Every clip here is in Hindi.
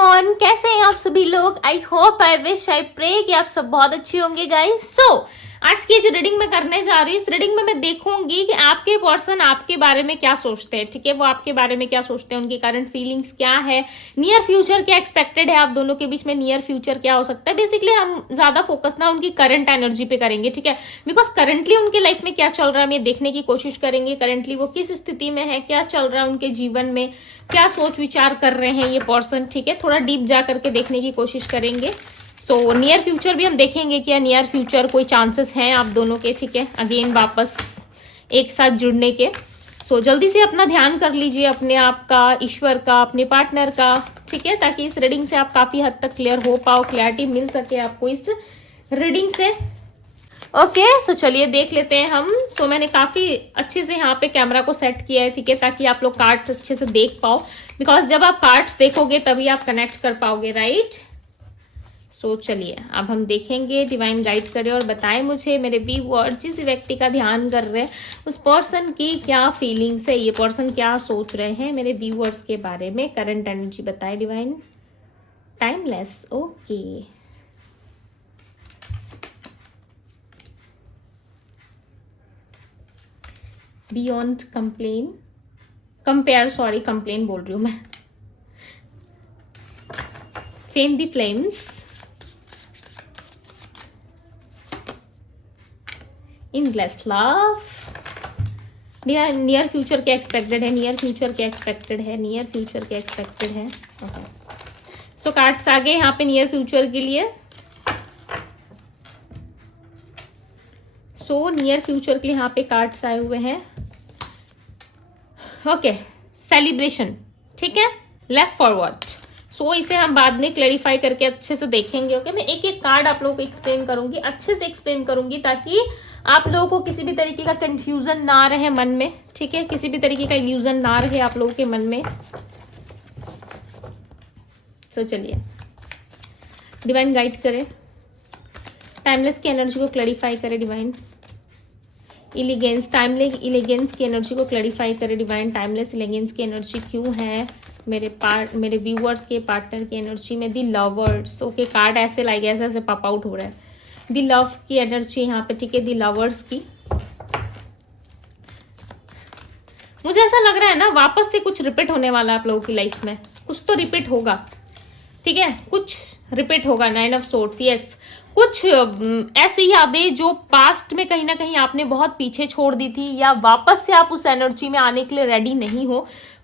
ऑन, कैसे हैं आप सभी लोग। I hope, I wish, I pray कि आप सब बहुत अच्छे होंगे गाइस। आज की जो रीडिंग मैं करने जा रही हूँ, इस रीडिंग में मैं देखूंगी कि आपके पर्सन आपके बारे में क्या सोचते हैं। ठीक है, वो आपके बारे में क्या सोचते हैं, उनकी करंट फीलिंग्स क्या है, नियर फ्यूचर क्या एक्सपेक्टेड है आप दोनों के बीच में, नियर फ्यूचर क्या हो सकता है। बेसिकली हम ज्यादा फोकस ना उनकी करंट एनर्जी पे करेंगे। ठीक है, बिकॉज करंटली उनके लाइफ में क्या चल रहा है हमें देखने की कोशिश करेंगे। करंटली वो किस स्थिति में है, क्या चल रहा है उनके जीवन में, क्या सोच विचार कर रहे हैं ये पर्सन। ठीक है, थोड़ा डीप जा करके देखने की कोशिश करेंगे। सो नियर फ्यूचर भी हम देखेंगे क्या नियर फ्यूचर कोई चांसेस हैं आप दोनों के। ठीक है, अगेन वापस एक साथ जुड़ने के। जल्दी से अपना ध्यान कर लीजिए, अपने आप का, ईश्वर का, अपने पार्टनर का। ठीक है, ताकि इस रीडिंग से आप काफी हद तक क्लियर हो पाओ, क्लैरिटी मिल सके आपको इस रीडिंग से। ओके, चलिए देख लेते हैं हम। मैंने काफी अच्छे से यहाँ पे कैमरा को सेट किया है। ठीक है, ताकि आप लोग कार्ड्स अच्छे से देख पाओ, बिकॉज जब आप कार्ड्स देखोगे तभी आप कनेक्ट कर पाओगे, राइट। चलिए अब हम देखेंगे, डिवाइन गाइड करे और बताएं मुझे मेरे व्यूअर्स जिस व्यक्ति का ध्यान कर रहे हैं उस पर्सन की क्या फीलिंग्स है, ये पर्सन क्या सोच रहे हैं मेरे व्यूअर्स के बारे में। करंट एनर्जी बताए divine. Timeless, okay. Beyond complain, compare, sorry complain बोल रही हूं मैं। Fame the flames, endless love, near future क्या एक्सपेक्टेड है, नियर फ्यूचर क्या एक्सपेक्टेड है, नियर फ्यूचर क्या एक्सपेक्टेड है। ओके, कार्ड्स आ गए यहाँ पे नियर फ्यूचर के लिए। नियर फ्यूचर के लिए यहाँ पे कार्ड्स आए हुए हैं। Okay, celebration. ठीक है, लेफ्ट फॉरवर्ड। इसे हम बाद में क्लैरिफाई करके अच्छे से देखेंगे। ओके, मैं एक एक कार्ड आप लोगों को एक्सप्लेन करूंगी, अच्छे से एक्सप्लेन करूंगी, ताकि आप लोगों को किसी भी तरीके का कंफ्यूजन ना रहे मन में। ठीक है, किसी भी तरीके का इल्यूजन ना रहे आप लोगों के मन में। चलिए डिवाइन गाइड करे, टाइमलेस की एनर्जी को क्लैरिफाई करे डिवाइन। इलिगेंस, टाइमलेस इलिगेंस की एनर्जी को क्लैरिफाई करे डिवाइन। टाइमलेस इलिगेंस की एनर्जी क्यों है मेरे व्यूअर्स के पार्टनर की एनर्जी में। दी लवर्स, ओके, कार्ड ऐसे लाइक ऐसे पॉप आउट हो रहा है। दी लव की एनर्जी यहाँ पे। ठीक है, दी लवर्स की। मुझे ऐसा लग रहा है ना वापस से कुछ रिपीट होने वाला है आप लोगों की लाइफ में, कुछ तो रिपीट होगा। ठीक है, कुछ रिपीट होगा। 9 ऑफ सोर्ड्स, यस, कुछ ऐसी यादें जो पास्ट में कहीं ना कहीं आपने बहुत पीछे छोड़ दी थी, या वापस से आप उस एनर्जी में आने के लिए रेडी नहीं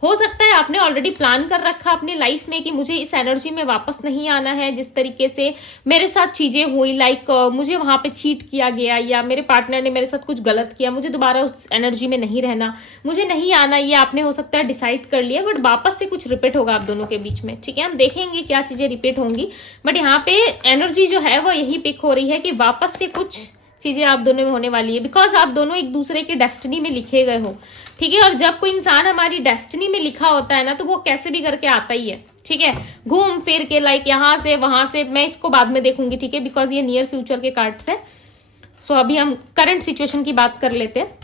हो सकता है आपने ऑलरेडी प्लान कर रखा अपनी लाइफ में कि मुझे इस एनर्जी में वापस नहीं आना है। जिस तरीके से मेरे साथ चीजें हुई, लाइक मुझे वहां पे चीट किया गया, या मेरे पार्टनर ने मेरे साथ कुछ गलत किया, मुझे दोबारा उस एनर्जी में नहीं रहना, मुझे नहीं आना, ये आपने हो सकता है डिसाइड कर लिया। बट वापस से कुछ रिपीट होगा आप दोनों के बीच में। ठीक है, हम देखेंगे क्या चीजें रिपीट होंगी। बट यहाँ पे एनर्जी जो है वो यही पिक हो रही है कि वापस से कुछ चीजें आप दोनों में होने वाली है, बिकॉज आप दोनों एक दूसरे के डेस्टिनी में लिखे गए हो। ठीक है, और जब कोई इंसान हमारी डेस्टिनी में लिखा होता है ना, तो वो कैसे भी करके आता ही है। ठीक है, घूम फिर के, लाइक यहाँ से वहां से। मैं इसको बाद में देखूंगी, ठीक है, बिकॉज ये नियर फ्यूचर के कार्ड्स है। अभी हम करंट सिचुएशन की बात कर लेते हैं।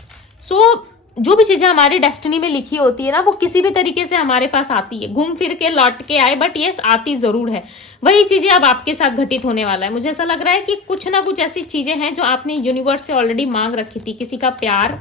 जो भी चीजें हमारी डेस्टिनी में लिखी होती है ना, वो किसी भी तरीके से हमारे पास आती है, घूम फिर के लौट के आए, बट ये आती जरूर है। वही चीजें अब आपके साथ घटित होने वाला है। मुझे ऐसा लग रहा है कि कुछ ना कुछ ऐसी चीजें हैं जो आपने यूनिवर्स से ऑलरेडी मांग रखी थी। किसी का प्यार,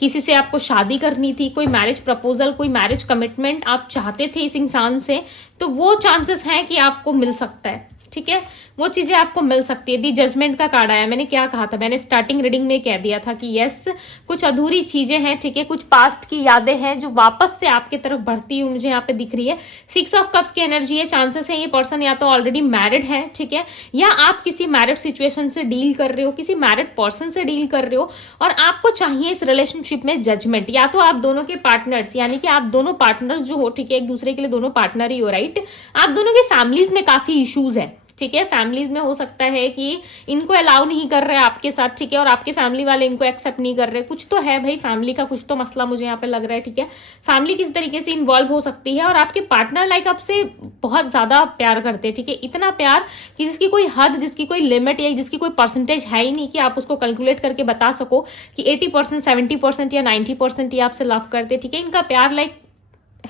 किसी से आपको शादी करनी थी, कोई मैरिज प्रपोजल, कोई मैरिज कमिटमेंट आप चाहते थे इस इंसान से, तो वो चांसेस हैं कि आपको मिल सकता है। ठीक है, वो चीजें आपको मिल सकती है। दी जजमेंट का कार्ड आया। मैंने क्या कहा था, मैंने स्टार्टिंग रीडिंग में कह दिया था कि यस, कुछ अधूरी चीजें हैं। ठीक है, कुछ पास्ट की यादें हैं जो वापस से आपके तरफ बढ़ती हुई मुझे यहाँ पे दिख रही है। 6 ऑफ कप्स की एनर्जी है। चांसेस है ये पर्सन या तो ऑलरेडी मैरिड है, ठीक है, या आप किसी मैरिड सिचुएशन से डील कर रहे हो, किसी मैरिड पर्सन से डील कर रहे हो, और आपको चाहिए इस रिलेशनशिप में जजमेंट। या तो आप दोनों के पार्टनर्स, यानी कि आप दोनों पार्टनर्स जो हो, ठीक है, एक दूसरे के लिए दोनों पार्टनर ही हो, राइट। आप दोनों के फैमिलीज में काफी इश्यूज है। ठीक है, फैमिलीज में हो सकता है कि इनको अलाउ नहीं कर रहे आपके साथ। ठीक है, और आपके फैमिली वाले इनको एक्सेप्ट नहीं कर रहे। कुछ तो है भाई, फैमिली का कुछ तो मसला मुझे यहाँ पे लग रहा है। ठीक है, फैमिली किस तरीके से इन्वॉल्व हो सकती है, और आपके पार्टनर लाइक आपसे बहुत ज्यादा प्यार करते हैं। ठीक है, इतना प्यार कि जिसकी कोई हद, जिसकी कोई लिमिट, या जिसकी कोई परसेंटेज है ही नहीं कि आप उसको कैलकुलेट करके बता सको कि 80%, 70% या 90% ये आपसे लव करते। ठीक है, इनका प्यार लाइक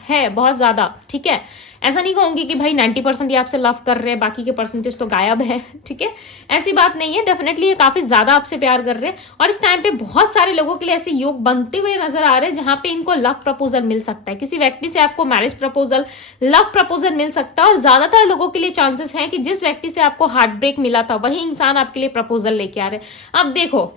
है बहुत ज्यादा। ठीक है, ऐसा नहीं कहूंगी कि भाई 90% ये आपसे लव कर रहे हैं, बाकी के परसेंटेज तो गायब है, ठीक है, ऐसी बात नहीं है। डेफिनेटली ये काफी ज्यादा आपसे प्यार कर रहे हैं और इस टाइम पे बहुत सारे लोगों के लिए ऐसे योग बनते हुए नजर आ रहे हैं जहां पे इनको लव प्रपोजल मिल सकता है। किसी व्यक्ति से आपको मैरिज प्रपोजल, लव प्रपोजल मिल सकता है और ज्यादातर लोगों के लिए चांसेस हैं कि जिस व्यक्ति से आपको हार्ट ब्रेक मिला था वही इंसान आपके लिए प्रपोजल लेके आ रहे हैं। अब देखो,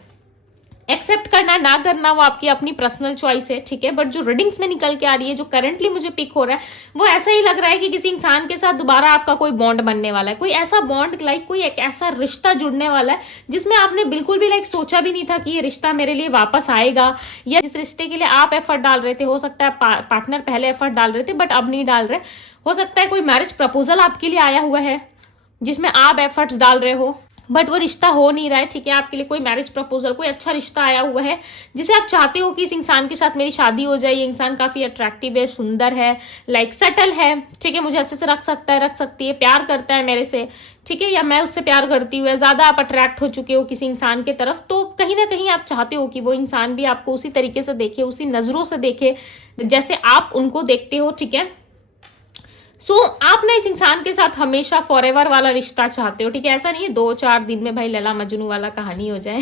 एक्सेप्ट करना ना करना वो आपकी अपनी पर्सनल चॉइस है, ठीक है, बट जो रीडिंग्स में निकल के आ रही है, जो करंटली मुझे पिक हो रहा है, वो ऐसा ही लग रहा है कि किसी इंसान के साथ दोबारा आपका कोई बॉन्ड बनने वाला है, कोई ऐसा बॉन्ड, लाइक कोई एक ऐसा रिश्ता जुड़ने वाला है जिसमें आपने बिल्कुल भी लाइक सोचा भी नहीं था कि ये रिश्ता मेरे लिए वापस आएगा, या जिस रिश्ते के लिए आप एफर्ट डाल रहे थे, हो सकता है पार्टनर पहले एफर्ट डाल रहे थे बट अब नहीं डाल रहे, हो सकता है कोई मैरिज प्रपोजल आपके लिए आया हुआ है जिसमें आप एफर्ट्स डाल रहे हो बट वो रिश्ता हो नहीं रहा है, ठीक है, आपके लिए कोई मैरिज प्रपोजल, कोई अच्छा रिश्ता आया हुआ है जिसे आप चाहते हो कि इस इंसान के साथ मेरी शादी हो जाए, ये इंसान काफी अट्रैक्टिव है, सुंदर है, लाइक सटल है, ठीक है, मुझे अच्छे से रख सकता है, रख सकती है, प्यार करता है मेरे से, ठीक है, या मैं उससे प्यार करती हूँ, ज्यादा आप अट्रैक्ट हो चुके हो किसी इंसान की तरफ, तो कहीं ना कहीं आप चाहते हो कि वो इंसान भी आपको उसी तरीके से देखे, उसी नजरों से देखे जैसे आप उनको देखते हो, ठीक है। सो आप ना इस इंसान के साथ हमेशा फॉरएवर वाला रिश्ता चाहते हो, ठीक है, ऐसा नहीं है 2-4 दिन में भाई लैला मजनू वाला कहानी हो जाए,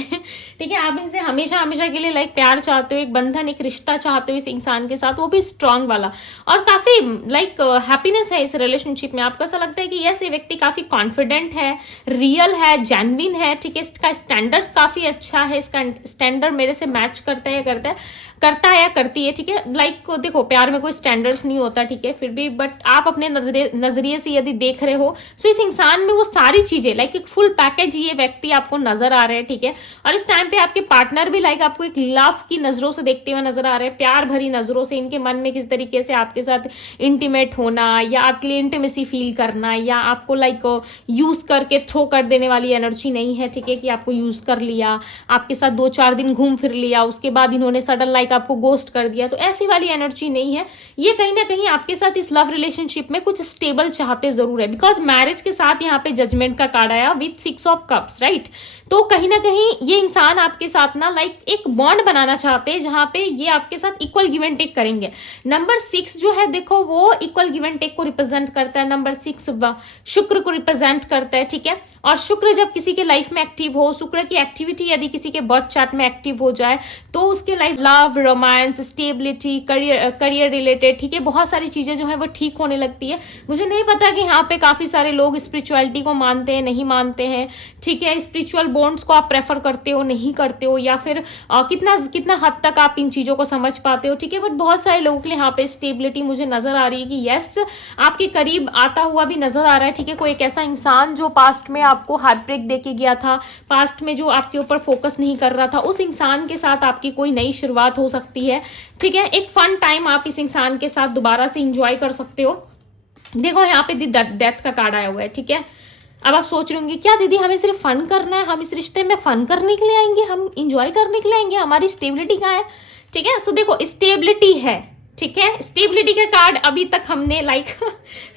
ठीक है, आप इनसे हमेशा हमेशा के लिए लाइक प्यार चाहते हो, एक बंधन, एक रिश्ता चाहते हो इस इंसान के साथ, वो भी स्ट्रांग वाला, और काफी लाइक हैप्पीनेस है इस रिलेशनशिप में। आपको ऐसा लगता है कि यस, ये व्यक्ति काफी कॉन्फिडेंट है, रियल है, जेन्युइन है, ठीक है, इसका स्टैंडर्ड्स काफी अच्छा है, इसका स्टैंडर्ड मेरे से मैच करता है या करती है, ठीक है, लाइक देखो प्यार में कोई स्टैंडर्ड्स नहीं होता, ठीक है, फिर भी बट आप अपने नजरिए से यदि देख रहे हो, सो इस इंसान में वो सारी चीजें लाइक एक फुल पैकेज ये व्यक्ति आपको नजर आ रहे हैं, ठीक है, और इस टाइम पे आपके पार्टनर भी लाइक आपको एक लव की नजरों से देखते हुए नजर आ रहे हैं, प्यार भरी नजरों से, इनके मन में किस तरीके से आपके साथ इंटीमेट होना या आपके लिए इंटीमेसी फील करना, या आपको लाइक यूज करके थ्रो कर देने वाली एनर्जी नहीं है, ठीक है, कि आपको यूज कर लिया, आपके साथ 2-4 दिन घूम फिर लिया, उसके बाद इन्होंने सडन लाइक आपको गोस्ट कर दिया, तो ऐसी वाली एनर्जी नहीं है। ये कहीं ना कहीं आपके साथ इस लव रिलेशनशिप में कुछ स्टेबल चाहते जरूर है, बिकॉज मैरिज के साथ यहाँ पे जजमेंट का कार्ड आया विथ 6 ऑफ कप्स, राइट, तो कहीं ना कहीं ये इंसान आपके साथ ना लाइक एक बॉन्ड बनाना चाहते हैं जहां पे ये आपके साथ इक्वल गिव एंड टेक करेंगे। नंबर 6 जो है देखो वो इक्वल गिव एंड टेक को रिप्रेजेंट करता है, नंबर 6 शुक्र को रिप्रेजेंट करता है, ठीक है, और शुक्र जब किसी के लाइफ में एक्टिव हो, शुक्र की एक्टिविटी यदि किसी के बर्थ चार्ट में एक्टिव हो जाए तो उसके life love, romance, stability, career related, ठीक है, बहुत सारी चीजें जो है वो ठीक होने लगती है। मुझे नहीं पता कि यहाँ पे काफी सारे लोग स्पिरिचुअलिटी को मानते हैं, नहीं मानते हैं, ठीक है, स्पिरिचुअल बॉन्ड्स को आप प्रेफर करते हो, नहीं करते हो, या फिर कितना हद तक आप इन चीजों को समझ पाते हो, ठीक है, बट बहुत सारे लोगों के लिए यहाँ पे स्टेबिलिटी मुझे नजर आ रही है कि यस आपके करीब आता हुआ भी नजर आ रहा है, ठीक है, कोई एक ऐसा इंसान जो पास्ट में आपको हार्ट ब्रेक देके गया था, पास्ट में जो आपके ऊपर फोकस नहीं कर रहा था, उस इंसान के साथ आपकी कोई नई शुरुआत हो सकती है, ठीक है, एक फन टाइम आप इस इंसान के साथ दोबारा से इंजॉय कर सकते हो। देखो यहाँ पे डेथ का कार्ड आया हुआ है, ठीक है, अब आप सोच रहे होंगे क्या दीदी हमें सिर्फ फन करना है, हम इस रिश्ते में फन करने के लिए आएंगे, हम इंजॉय करने के लिए आएंगे, हमारी स्टेबिलिटी कहाँ है, ठीक है, सो देखो स्टेबिलिटी है, ठीक है, स्टेबिलिटी का कार्ड अभी तक हमने लाइक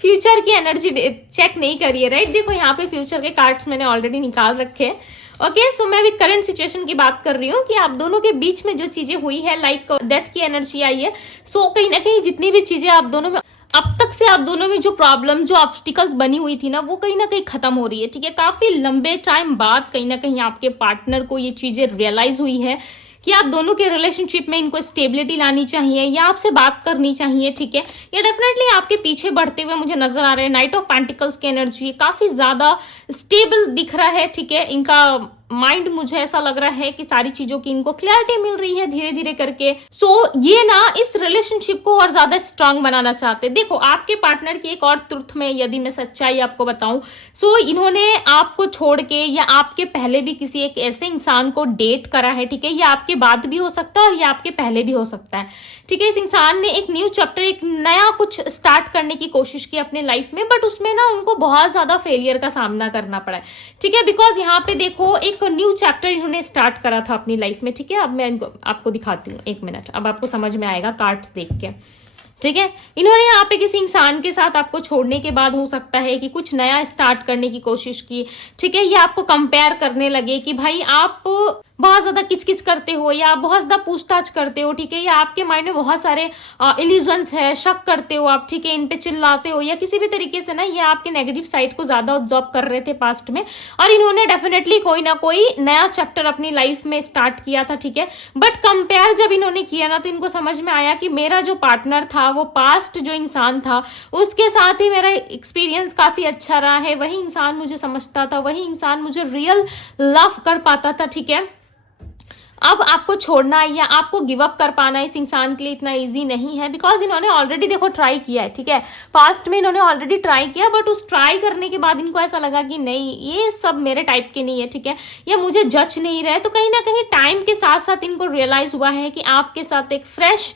फ्यूचर की एनर्जी चेक नहीं करी है, राइट, देखो यहाँ पे फ्यूचर के कार्ड्स मैंने ऑलरेडी निकाल रखे हैं, ओके, सो मैं अभी करंट सिचुएशन की बात कर रही हूँ कि आप दोनों के बीच में जो चीजें हुई है, लाइक डेथ की एनर्जी आई है, सो कहीं ना कहीं जितनी भी चीजें आप दोनों में अब तक से आप दोनों में जो प्रॉब्लम, जो ऑब्स्टिकल्स बनी हुई थी ना, वो कहीं ना कहीं खत्म हो रही है, ठीक है, काफी लंबे टाइम बाद कहीं ना कहीं आपके पार्टनर को ये चीजें रियलाइज हुई है कि आप दोनों के रिलेशनशिप में इनको स्टेबिलिटी लानी चाहिए या आपसे बात करनी चाहिए, ठीक है, ये डेफिनेटली आपके पीछे बढ़ते हुए मुझे नजर आ रहे हैं। नाइट ऑफ पेंटिकल्स की एनर्जी काफी ज्यादा स्टेबल दिख रहा है, ठीक है, इनका माइंड मुझे ऐसा लग रहा है कि सारी चीजों की इनको क्लैरिटी मिल रही है धीरे धीरे करके, सो ये ना इस रिलेशनशिप को और ज्यादा स्ट्रांग बनाना चाहते हैं। देखो आपके पार्टनर की एक और ट्रुथ में यदि मैं सच्चाई आपको बताऊं, सो इन्होंने आपको छोड़ के या आपके पहले भी किसी एक ऐसे इंसान को डेट करा है, ठीक है, ये आपके बाद भी हो सकता है और ये आपके पहले भी हो सकता है, ठीक है, इस इंसान ने एक न्यू चैप्टर, एक नया कुछ स्टार्ट करने की कोशिश की अपने लाइफ में, बट उसमें ना उनको बहुत ज्यादा फेलियर का सामना करना पड़ा है, ठीक है, बिकॉज यहाँ पे देखो एक न्यू चैप्टर इन्होंने स्टार्ट करा था अपनी लाइफ में, ठीक है, अब मैं इनको आपको दिखाती हूँ, 1 मिनट, अब आपको समझ में आएगा कार्ड्स देख के, ठीक है, इन्होंने यहाँ पे किसी इंसान के साथ आपको छोड़ने के बाद हो सकता है कि कुछ नया स्टार्ट करने की कोशिश की, ठीक है, ये आपको कंपेयर करने लगे कि भाई आप बहुत ज्यादा किचकिच करते हो या बहुत ज्यादा पूछताछ करते हो, ठीक है, या आपके माइंड में बहुत सारे इल्यूजन्स है, शक करते हो आप, ठीक है, इन पे चिल्लाते हो या किसी भी तरीके से ना ये आपके नेगेटिव साइड को ज्यादा ऑब्जॉर्व कर रहे थे पास्ट में, और इन्होंने डेफिनेटली कोई ना कोई नया चैप्टर अपनी लाइफ में स्टार्ट किया था, ठीक है। बट कंपेयर जब इन्होंने किया ना तो इनको समझ में आया कि मेरा जो पार्टनर था, वो पास्ट जो इंसान था, उसके साथ ही मेरा एक्सपीरियंस काफी अच्छा रहा है, वही इंसान मुझे समझता था, वही इंसान मुझे रियल लव कर पाता था, ठीक है। अब आपको छोड़ना या आपको गिव अप कर पाना इस इंसान के लिए इतना इजी नहीं है, बिकॉज इन्होंने ऑलरेडी देखो ट्राई किया है, ठीक है, पास्ट में इन्होंने ऑलरेडी ट्राई किया, बट उस ट्राई करने के बाद इनको ऐसा लगा कि नहीं, ये सब मेरे टाइप के नहीं है, ठीक है, ये मुझे जज नहीं रहे। तो कहीं ना कहीं टाइम के साथ साथ इनको रियलाइज हुआ है कि आपके साथ एक फ्रेश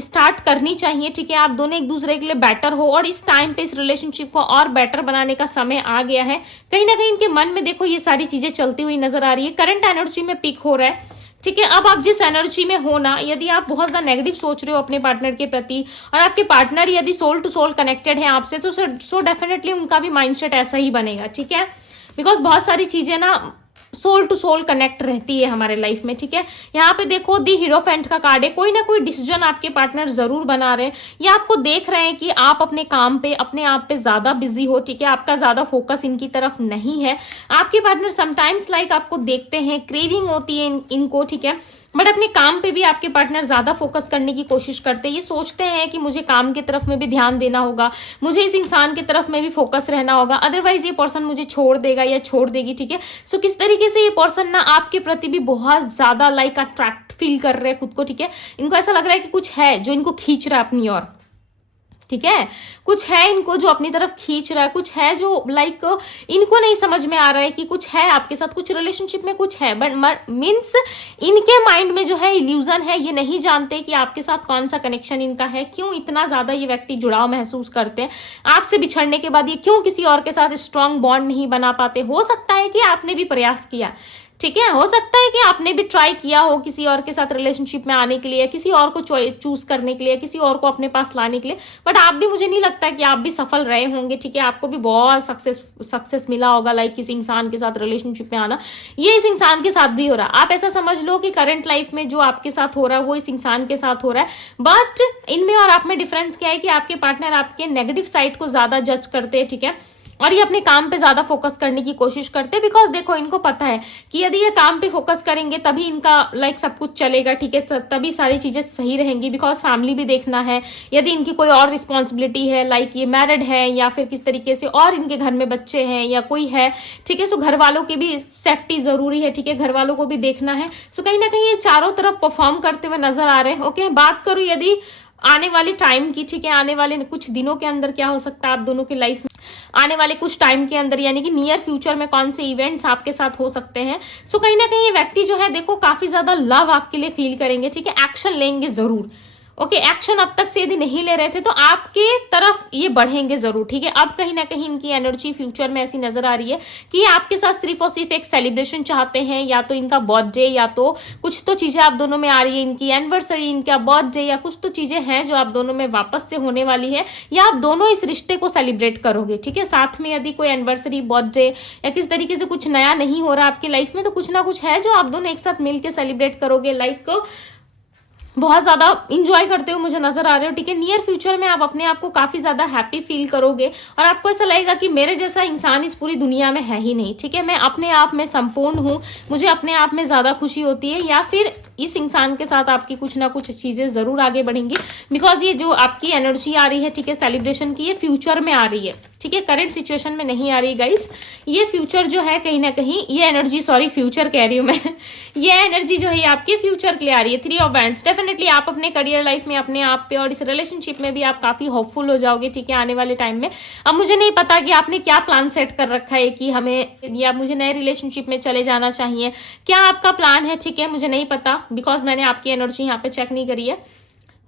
स्टार्ट करनी चाहिए, ठीक है, आप दोनों एक दूसरे के लिए बेटर हो, और इस टाइम पे इस रिलेशनशिप को और बेटर बनाने का समय आ गया है। कहीं ना कहीं इनके मन में देखो ये सारी चीजें चलती हुई नजर आ रही है, करंट एनर्जी में पिक हो रहा है, ठीक है। अब आप जिस एनर्जी में हो ना, यदि आप बहुत ज्यादा नेगेटिव सोच रहे हो अपने पार्टनर के प्रति, और आपके पार्टनर यदि सोल टू सोल कनेक्टेड है आपसे, तो सो डेफिनेटली उनका भी माइंडसेट ऐसा ही बनेगा, ठीक है, बिकॉज बहुत सारी चीजें ना सोल टू सोल कनेक्ट रहती है हमारे लाइफ में, ठीक है। यहाँ पे देखो दी हीरोफेंट का कार्ड है, कोई ना कोई डिसीजन आपके पार्टनर जरूर बना रहे हैं, या आपको देख रहे हैं कि आप अपने काम पे, अपने आप पे ज्यादा बिजी हो, ठीक है, आपका ज्यादा फोकस इनकी तरफ नहीं है। आपके पार्टनर समटाइम्स लाइक आपको देखते हैं, क्रेविंग होती है इनको, ठीक है, बट अपने काम पे भी आपके पार्टनर ज्यादा फोकस करने की कोशिश करते हैं। ये सोचते हैं कि मुझे काम की तरफ में भी ध्यान देना होगा, मुझे इस इंसान की तरफ में भी फोकस रहना होगा, अदरवाइज ये पर्सन मुझे छोड़ देगा या छोड़ देगी, ठीक है। सो किस तरीके से ये पर्सन ना आपके प्रति भी बहुत ज्यादा लाइक अट्रैक्ट फील कर रहे हैं खुद को, ठीक है। इनको ऐसा लग रहा है कि कुछ है जो इनको खींच रहा है अपनी ओर, ठीक है, कुछ है इनको जो अपनी तरफ खींच रहा है, कुछ है जो लाइक इनको नहीं समझ में आ रहा है कि कुछ है आपके साथ, कुछ रिलेशनशिप में कुछ है, बट मीन्स इनके माइंड में जो है इल्यूजन है, ये नहीं जानते कि आपके साथ कौन सा कनेक्शन इनका है, क्यों इतना ज्यादा ये व्यक्ति जुड़ाव महसूस करते हैं आपसे बिछड़ने के बाद, ये क्यों किसी और के साथ स्ट्रांग बॉन्ड नहीं बना पाते। हो सकता है कि आपने भी प्रयास किया, ठीक है, हो सकता है कि आपने भी ट्राई किया हो किसी और के साथ रिलेशनशिप में आने के लिए, किसी और को चूज करने के लिए, किसी और को अपने पास लाने के लिए, बट आप भी, मुझे नहीं लगता कि आप भी सफल रहे होंगे, ठीक है, आपको भी बहुत सक्सेस मिला होगा लाइक किसी इंसान के साथ रिलेशनशिप में आना। ये इस इंसान के साथ भी हो रहा है, आप ऐसा समझ लो कि करंट लाइफ में जो आपके साथ हो रहा है वो इस इंसान के साथ हो रहा है, बट इनमें और आप में डिफरेंस क्या है कि आपके पार्टनर आपके नेगेटिव साइड को ज्यादा जज करते हैं, ठीक है, और ये अपने काम पे ज्यादा फोकस करने की कोशिश करते हैं, बिकॉज देखो इनको पता है कि यदि ये काम पे फोकस करेंगे तभी इनका लाइक सब कुछ चलेगा, ठीक है, तभी सारी चीजें सही रहेंगी, बिकॉज फैमिली भी देखना है, यदि इनकी कोई और रिस्पॉन्सिबिलिटी है, लाइक ये मैरिड है या फिर किस तरीके से, और इनके घर में बच्चे हैं या कोई है, ठीक है, सो घर वालों की भी सेफ्टी जरूरी है, ठीक है, घर वालों को भी देखना है। सो कहीं ना कहीं ये चारों तरफ परफॉर्म करते हुए नजर आ रहे हैं। ओके, बात करूं यदि आने वाले टाइम की, ठीक है, आने वाले कुछ दिनों के अंदर क्या हो सकता है आप दोनों की लाइफ में, आने वाले कुछ टाइम के अंदर, यानी कि नियर फ्यूचर में कौन से इवेंट्स आपके साथ हो सकते हैं। सो कहीं ना कहीं ये व्यक्ति जो है देखो काफी ज्यादा लव आपके लिए फील करेंगे, ठीक है, एक्शन लेंगे जरूर। ओके, एक्शन अब तक से यदि नहीं ले रहे थे तो आपके तरफ ये बढ़ेंगे जरूर, ठीक है। अब कहीं ना कहीं इनकी एनर्जी फ्यूचर में ऐसी नजर आ रही है कि ये आपके साथ सिर्फ और सिर्फ एक सेलिब्रेशन चाहते हैं, या तो इनका बर्थडे, या तो कुछ तो चीजें आप दोनों में आ रही है, इनकी एनिवर्सरी, इनका बर्थडे, या कुछ तो चीजें हैं जो आप दोनों में वापस से होने वाली है, या आप दोनों इस रिश्ते को सेलिब्रेट करोगे, ठीक है। साथ में यदि कोई एनिवर्सरी, बर्थडे या किस तरीके से कुछ नया नहीं हो रहा आपकी लाइफ में, तो कुछ ना कुछ है जो आप दोनों एक साथ मिलकर सेलिब्रेट करोगे, लाइक बहुत ज्यादा इंजॉय करते हुए मुझे नजर आ रहे हो, ठीक है। नियर फ्यूचर में आप अपने आप को काफी ज्यादा हैप्पी फील करोगे, और आपको ऐसा लगेगा कि मेरे जैसा इंसान इस पूरी दुनिया में है ही नहीं, ठीक है, मैं अपने आप में संपूर्ण हूँ, मुझे अपने आप में ज्यादा खुशी होती है, या फिर इस इंसान के साथ आपकी कुछ ना कुछ चीजें जरूर आगे बढ़ेंगी, बिकॉज ये जो आपकी एनर्जी आ रही है, ठीक है, सेलिब्रेशन की, ये फ्यूचर में आ रही है, ठीक है, करंट सिचुएशन में नहीं आ रही गाइस। ये फ्यूचर जो है कहीं ना कहीं, ये एनर्जी, सॉरी फ्यूचर कह रही हूं मैं ये एनर्जी जो है आपके फ्यूचर के लिए आ रही है। 3 ऑफ बैंड्स, डेफिनेटली आप अपने करियर लाइफ में, अपने आप पे और इस रिलेशनशिप में भी आप काफी होपफुल हो जाओगे, ठीक है, आने वाले टाइम में। अब मुझे नहीं पता कि आपने क्या प्लान सेट कर रखा है कि हमें, या मुझे नए रिलेशनशिप में चले जाना चाहिए, क्या आपका प्लान है, ठीक है, मुझे नहीं पता, बिकॉज मैंने आपकी एनर्जी यहाँ पे चेक नहीं करी है,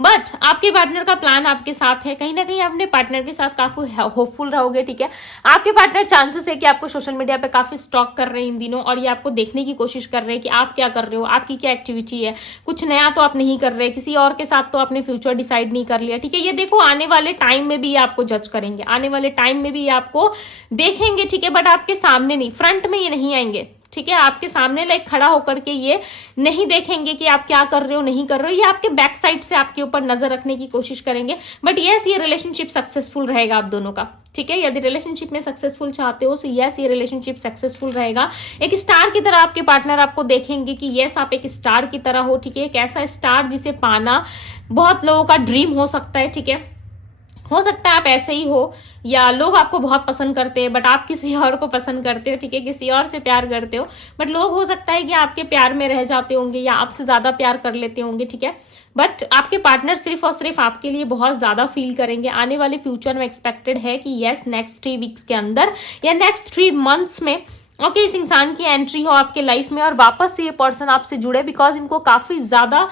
बट आपके पार्टनर का प्लान आपके साथ है। कहीं ना कहीं अपने पार्टनर के साथ काफी होपफुल रहोगे, ठीक है। आपके पार्टनर चांसेस है कि आपको सोशल मीडिया पे काफी स्टॉक कर रहे हैं इन दिनों, और ये आपको देखने की कोशिश कर रहे हैं कि आप क्या कर रहे हो, आपकी क्या एक्टिविटी है, कुछ नया तो आप नहीं कर रहे, किसी और के साथ तो आपने फ्यूचर डिसाइड नहीं कर लिया, ठीक है। ये देखो आने वाले टाइम में भी ये आपको जज करेंगे, आने वाले टाइम में भी ये आपको देखेंगे, ठीक है, बट आपके सामने नहीं, फ्रंट में ये नहीं आएंगे, ठीक है, आपके सामने लाइक खड़ा होकर के ये नहीं देखेंगे कि आप क्या कर रहे हो नहीं कर रहे हो, ये आपके बैक साइड से आपके ऊपर नजर रखने की कोशिश करेंगे। बट यस, ये रिलेशनशिप सक्सेसफुल रहेगा आप दोनों का, ठीक है। यदि रिलेशनशिप में सक्सेसफुल चाहते हो तो यस, ये रिलेशनशिप सक्सेसफुल रहेगा। एक स्टार की तरह आपके पार्टनर आपको देखेंगे कि यस, आप एक स्टार की तरह हो, ठीक है। एक ऐसा स्टार जिसे पाना बहुत लोगों का ड्रीम हो सकता है, ठीक है। हो सकता है आप ऐसे ही हो, या लोग आपको बहुत पसंद करते हैं बट आप किसी और को पसंद करते हो, ठीक है, किसी और से प्यार करते हो, बट लोग हो सकता है कि आपके प्यार में रह जाते होंगे या आपसे ज्यादा प्यार कर लेते होंगे, ठीक है। बट आपके पार्टनर सिर्फ और सिर्फ आपके लिए बहुत ज्यादा फील करेंगे। आने वाले फ्यूचर में एक्सपेक्टेड है कि यस, नेक्स्ट 3 वीक्स के अंदर या नेक्स्ट 3 मंथ्स में ओके, इस इंसान की एंट्री हो आपके लाइफ में और वापस से ये पर्सन आपसे जुड़े, बिकॉज इनको काफी ज्यादा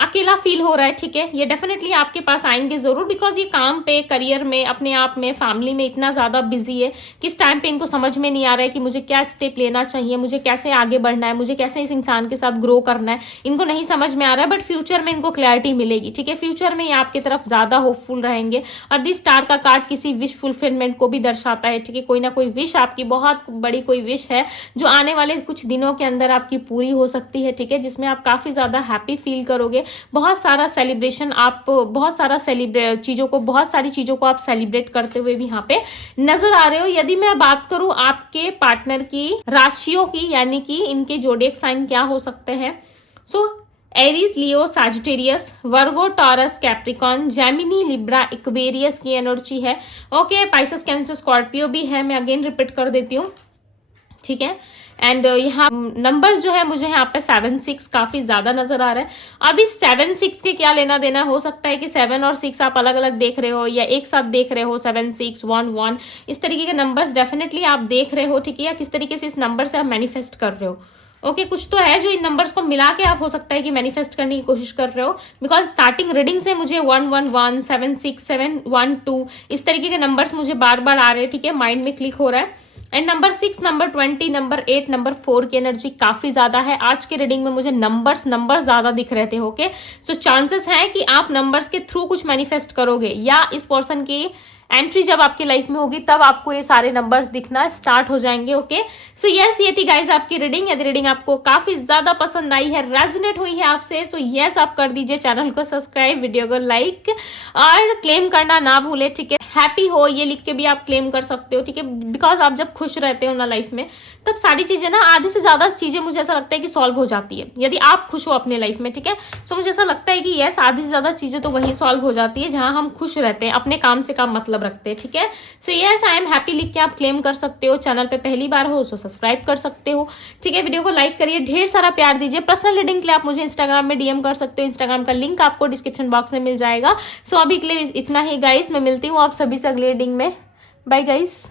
अकेला फील हो रहा है, ठीक है। ये डेफिनेटली आपके पास आएंगे जरूर, बिकॉज ये काम पे, करियर में, अपने आप में, फैमिली में इतना ज्यादा बिजी है कि इस टाइम पे इनको समझ में नहीं आ रहा है कि मुझे क्या स्टेप लेना चाहिए, मुझे कैसे आगे बढ़ना है, मुझे कैसे इस इंसान के साथ ग्रो करना है, इनको नहीं समझ में आ रहा है। बट फ्यूचर में इनको क्लैरिटी मिलेगी, ठीक है। फ्यूचर में ये आपकी तरफ ज्यादा होपफुल रहेंगे। और दिस स्टार का कार्ड किसी विश फुलफिलमेंट को भी दर्शाता है, ठीक है। कोई ना कोई विश, आपकी बहुत बड़ी कोई विश है जो आने वाले कुछ दिनों के अंदर आपकी पूरी हो सकती है, ठीक है, जिसमें आप काफी ज्यादा हैप्पी फील करोगे। बहुत सारा सेलिब्रेशन, आप बहुत सारा बहुत सारी चीजों को आप सेलिब्रेट करते हुए भी यहाँ पे नजर आ रहे हो। यदि मैं बात करूं आपके पार्टनर की राशियों की, यानी कि इनके जोडिएक साइन क्या हो सकते हैं, so Aries, Leo, Sagittarius, Virgo, Taurus, Capricorn, Gemini, Libra, Aquarius की एनर्जी है। ओके, पाइसेस, कैंसर, स्कॉर्पियो भी है। मैं अगेन रिपीट कर देती हूँ, ठीक है। एंड यहाँ नंबर जो है मुझे यहाँ पे 7, 6 काफी ज्यादा नजर आ रहा है। अब इस 7, 6 के क्या लेना देना, हो सकता है कि 7 और 6 आप अलग अलग देख रहे हो या एक साथ देख रहे हो, 7, 6, 1, 1 इस तरीके के नंबर्स डेफिनेटली आप देख रहे हो, ठीक है। या किस तरीके से इस नंबर से आप मैनिफेस्ट कर रहे हो, ओके, कुछ तो है जो इन नंबर्स को मिला के आप हो सकता है कि मैनिफेस्ट करने की कोशिश कर रहे हो। बिकॉज स्टार्टिंग रीडिंग से मुझे 1, 1, 1, 7, 6, 7, 1, 2 इस तरीके के नंबर्स मुझे बार बार आ रहे हैं, ठीक है, माइंड में क्लिक हो रहा है। And number 6, number 20, number 8, number 4 की एनर्जी काफी ज्यादा है। आज के रीडिंग में मुझे नंबर्स ज्यादा दिख रहे थे, ओके। सो चांसेस है कि आप नंबर्स के थ्रू कुछ मैनिफेस्ट करोगे, या इस पर्सन की एंट्री जब आपकी लाइफ में होगी तब आपको ये सारे नंबर्स दिखना स्टार्ट हो जाएंगे, ओके। सो यस, ये थी गाइज आपकी रीडिंग। यदि रीडिंग आपको काफी ज्यादा पसंद आई है, रेजोनेट हुई है आपसे, सो यस आप कर दीजिए चैनल को सब्सक्राइब, वीडियो को लाइक और क्लेम करना ना भूले, ठीक है। हैप्पी हो ये लिख के भी आप क्लेम कर सकते हो, ठीक है। बिकॉज आप जब खुश रहते हो ना लाइफ में, तब सारी चीजें ना, आधे से ज्यादा चीजें मुझे ऐसा लगता है कि सॉल्व हो जाती है यदि आप खुश हो अपने लाइफ में, ठीक है। सो मुझे ऐसा लगता है कि यस, आधी से ज्यादा चीजें तो वही सॉल्व हो जाती है जहां हम खुश रहते हैं, अपने काम से काम मतलब रखते हैं, ठीक है। So yes, I am happy लिख के आप क्लेम कर सकते हो। चैनल पे पहली बार हो सो सब्सक्राइब कर सकते हो, ठीक है। वीडियो को लाइक करिए, ढेर सारा प्यार दीजिए। पर्सनल रीडिंग के लिए आप मुझे इंस्टाग्राम में डीएम कर सकते हो, इंस्टाग्राम का लिंक आपको डिस्क्रिप्शन बॉक्स में मिल जाएगा। सो अभी के लिए इतना ही गाइस, मैं मिलती हूँ आप सभी से अगले रीडिंग में। Bye guys.